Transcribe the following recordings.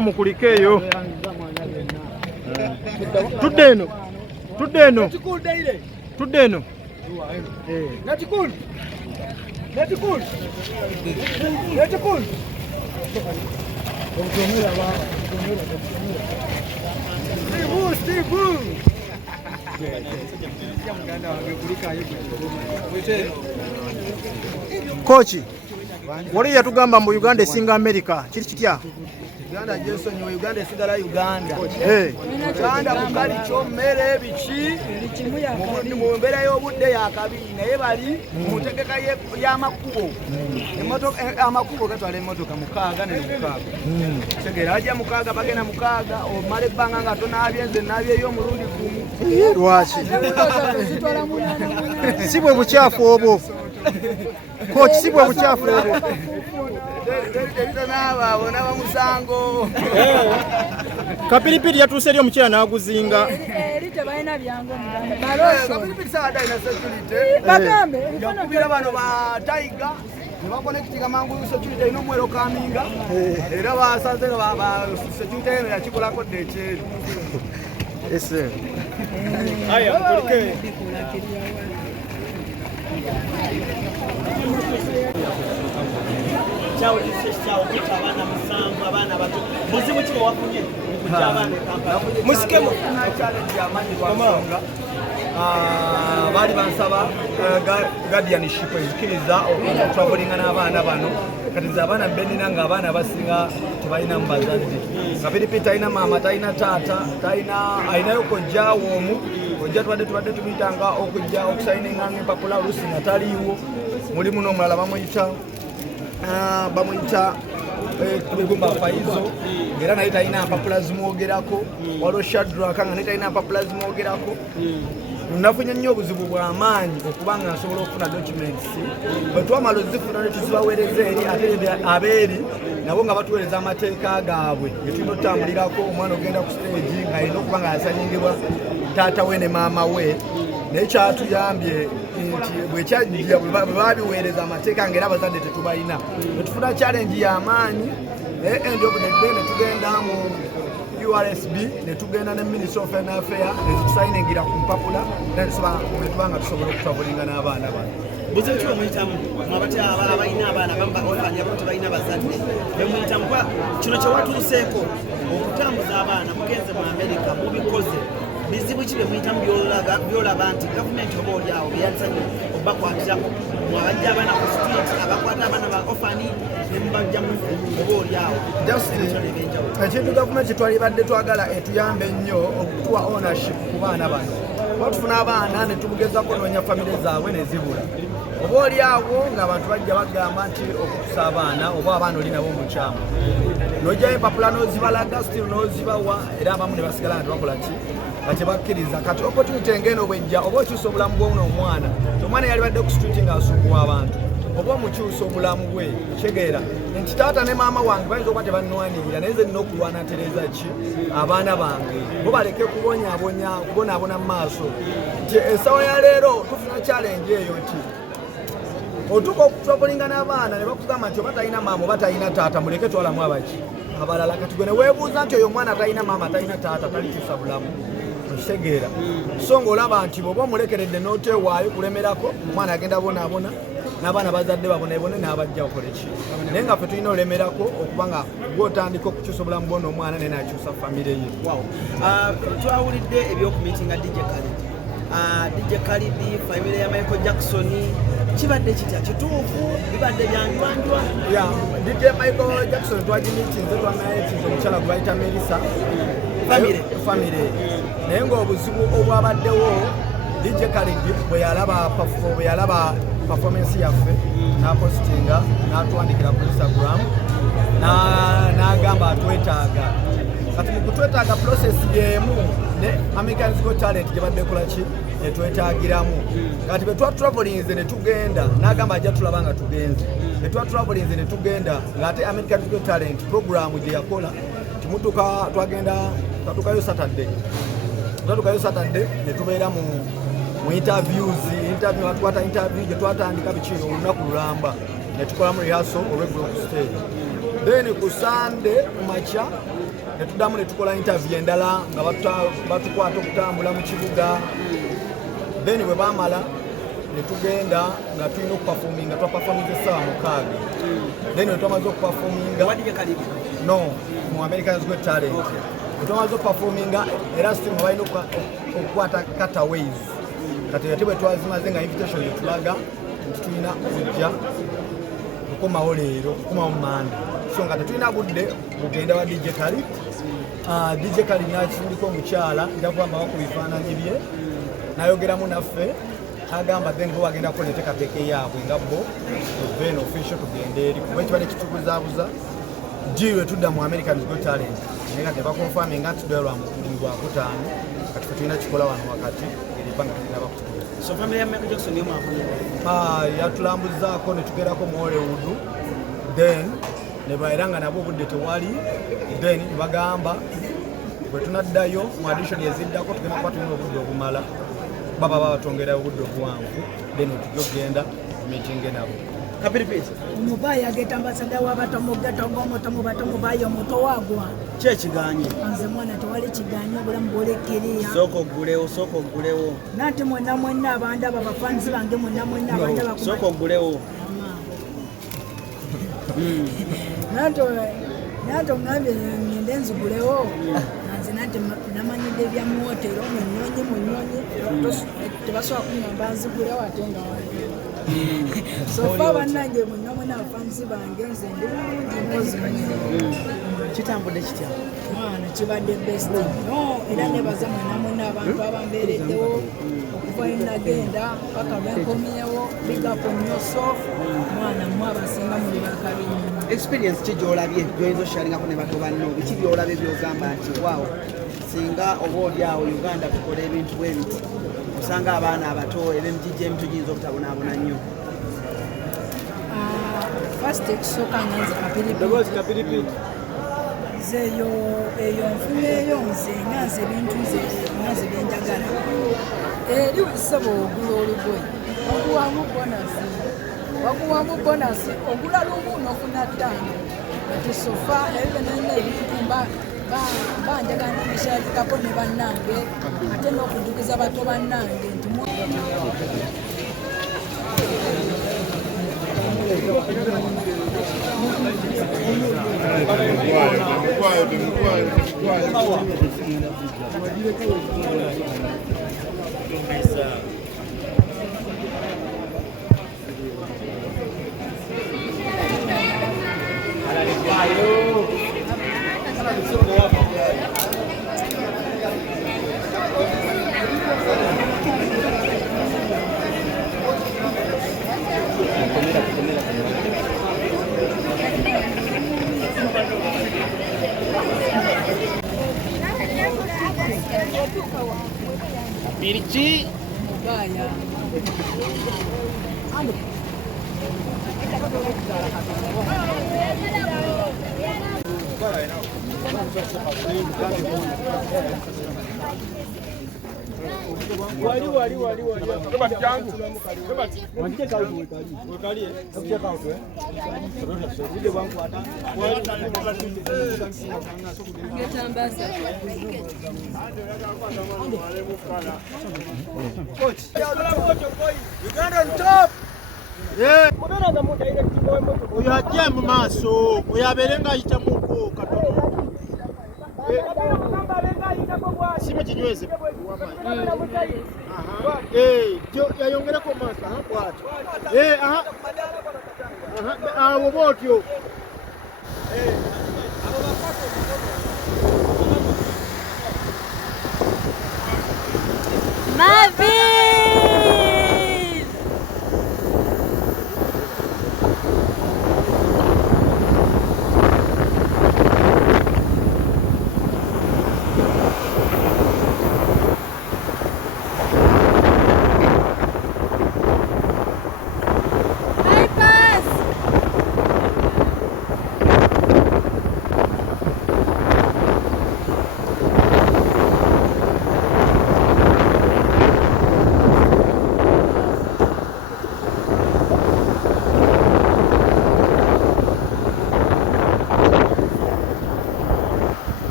Mukulikeyo. Tudeno. Kochi, wali yatugamba mu Uganda esinga America, kiri kitya? Uganda Jason wa Uganda esigala Uganda. Uganda mukali kyomere biki mu mbeera y'obudde yakabi naye bali mu ntegeka y'amakubo. Amakubo gatwala emmotoka mukaaga ne mukaaga. Segera ajja mukaaga bagenda mukaaga omala ebbanga nga tonaabye nze naabyeyo omulundi gumu. Lwaki? Si bwe bukyafu obwo. Kochi si bwe bukyafu obwo. Kapiripiti yatuuse eri omukyala n'aguzinga. Tebalina byangu yakubira bano ba Tiger ne bakonekitinga mangu security ino mwero kaminga era basaze nga security eno yakikolako dekyeri. Ese aya mkulike Chao chao kutabana musango abana bato muzimu kiko wafunye kujabana Kampala musikemo na challenge ya mani kwa songa bali bansaba guardianship ezikiriza okuja traveling n'abaana bano kati zabana benina nga abaana basinga tebalina mbazadde Kapiripiti alina mama talina taata talina alinayo kojja womu kojja tubadde tubitanga okujja okusayininga empapula olusi nga taliiwo mulimu n'omulala bamuyita Tugumba Faizo era naye talina mpapula zimwogerako waliwo Shadraka nga naye talina mpapula zimwogerako. Nafunye nnyo obuzibu bw'amaanyi okuba nga nsobola okufuna documents bwe twamala ozifuna ne tuzibaweereza eri ate abeeri nabo nga batuweereza amateeka gaabwe ge tulina otutambulirako. Omwana ogenda ku stage ng'alina okuba nga yasanyingibwa taata we ne maama we naye kyatuyambye nti bwekyajja bwe babiweereza amateeka ng'era abazadde tetubalina ne tufuna challenge y'amaanyi end of the day ne tugenda mu URSB ne tugenda ne Ministry of Foreign Affairs ne tusayiningira ku mpapula netubanga tusobola okutabulinga n'abaana bano. buzibu kiwe muyitamu mwabati abalina abaana bamba ofanya abantu balina bazadde bemuyitamu kwa kino kye watuuseeko okutambuza abaana mugenze mu America mubikoze bizibu kibe muyitamu byolaba nti gavumenti oba oli awo beyalisanye obakwatirako mwabajja abaana ku street abakwata abaana ba ofani ne mubajjamu oba oli awo ekintu gavumenti twalibadde twagala etuyambe ennyo okutuwa ownership ku baana bano batufuna abaana ne tubugezako noonya famire zaabwe ne zibula oba oli awo ng'abantu bajja bagamba nti okutusa abaana oba abaana oli nabo omukyamu n'ojjayo empapula n'ozibalaga still n'ozibawa era abamu ne basigala nga tebakola ki batebakkiriza kati opportunity engeno bwejja oba okyusa obulamu bw'ono omwana omwana yalibadde ku street ng'asumbuwa abantu oba omukyusa obulamu bwe kyegeera nti taata ne maama wange bayinza okuba tebannwanirira naye nze nina okulwana ntereza ki abaana bange bo baleke kubonaabona mu maaso nti essawa ya leero tufuna challenge eyo nti otuuka okutravelinga n'abaana ne bakugamba nti oba talina maama oba talina taata muleke twalamu abaki abalala kati gwe ne weebuuza nti oyo omwana talina maama talina taata talikyusa bulamu okitegeera so ng'olaba nti bw'oba omulekeredde n'oteewaayo kulemerako omwana agenda bonaabona n'abaana bazadde babonebone n'abajja okole ki naye nga ffe tulina olemerako okuba nga gw'otandika okukyusa obulamu bw'ono omwana naye n'akyusa famire ye. twawulidde ebyokumiitinga DJ Khalid famire ya Michael Jackson kibadde kitya kituufu bibadde byanjwanjwa DJ Michael Jackson twagimiitinze twanayetinze omukyala gwe bayita Melissa famire naye ng'obuzibu obwabaddewo DJ Khalid bwe yalaba performance yaffe n'apostinga n'atwandikira ku Instagram n'agamba atwetaaga kati mu kutwetaaga process y'emu ne American's Got Talent gye badde kola ki etwetaagiramu kati bwe twatravelinze ne tugenda n'agamba ajja tulaba nga tugenze bwe twatravelinze ne tugenda ng'ate American's Got Talent program gye yakola timutuka twatuukayo Saturday Tutatukayo Saturday ne tubeera mu interviews tukwata interview gye twatandika bikino olunaku lulamba ne tukolamu rehearsal olw'eggulo ku stage. Then ku Sunday kumakya ne tuddamu ne tukola interview endala nga batukwata okutambula mu kibuga. Then bwe baamala ne tugenda nga tulina okupafominga twapafominga essaawa 6. Then we twamaze okupafominga no mu America's Got Talent. We twamaze okupafominga era still balina okukwata cutaways. Kati ate bwe twazimaze nga invitation yetulaga nti tulina okujja okukomawo leero okukomawo Mande. So nga tetulina budde bugenda wa DJ Kali. DJ Kali nakifuliko omukyala nja kugamba ku bifaananyi bye nayogeramu naffe agamba then bo bagenda kukola peke yaabwe nga bo then official tugenda eri kuba ekibadde kitubuzaabuza jiwe tudda mu America's Got Talent naye nga tebakonfirming nga tudde lwa mukulu Gwakutaano kati tulina kikola wano wakati eribanga tulina bakutuula. So family ya Michael Jackson niyo mwafuna? Yatulambuzaako ne tugerako mu Hollywood then ne baeranga nabo obudde tewali then bagamba bwe tunaddayo mu audition eziddako tugenda kuba tulina obudde obumala baba batongera obudde obuwanvu then otujogenda meeting nabo. Kapiripiti omubaya ag'etambasada wabatomugatongomotomu batomubayo omuto wagwa ki ekiganye? nze mwana tewali kiganye obulamu bwolekeriya sooka oggulewo nati mwenna abandaba bafanisi bange mwenna abandaba sooka oggulewo nato ngambye ngende nzigulewo nanze nati namanyidde ebya muwotero munyonyi tebasobola kuŋŋamba nzigulewo ate nga sofa bannange mwenna abafanisi bange nze ndi bulungi mpozi kitambudde kitya? mwana kibadde best no era nebaza mwenna abantu abambeereddewo okuva enagenda paka lwenkomyewo bigapo nyoso mwana mwe abasinga muli bakabiri. Experience ki gy'olabye gy'oyinza oshalingako ne bato banno biki by'olabye by'ogamba nti waawo singa oba oli awo Uganda tukola ebintu bwe biti osanga abaana abato eb'emijijja emitu giyinza obutabonaabona nnyo? First ekisooka nganze Kapiripiti zeeyo nfuneeyo nze nganze ebintu nganze byenjagala eri ssebo ogula olugoye wakuwamu bonasi ogula lumu n'ofuna ttaano ati sofa ebyo nalina ebintu banjagala n'ebishalikako ne bannange ate n'okujukiza bato bannange nti Kapiripiti mubaya Uganda on top. Oyo ajja mu maaso oyo abeerenga ayitamuko katono simu kinyweze yayongerako maaso bwati awo bootyo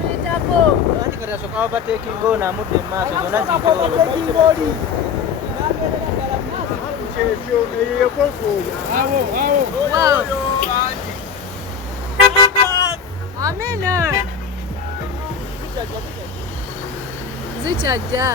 tuyitako. Ani kati asooka overtaking ng'ono amudde mu maaso zonna Overtaking oli. Wow. Amina. Zichajja.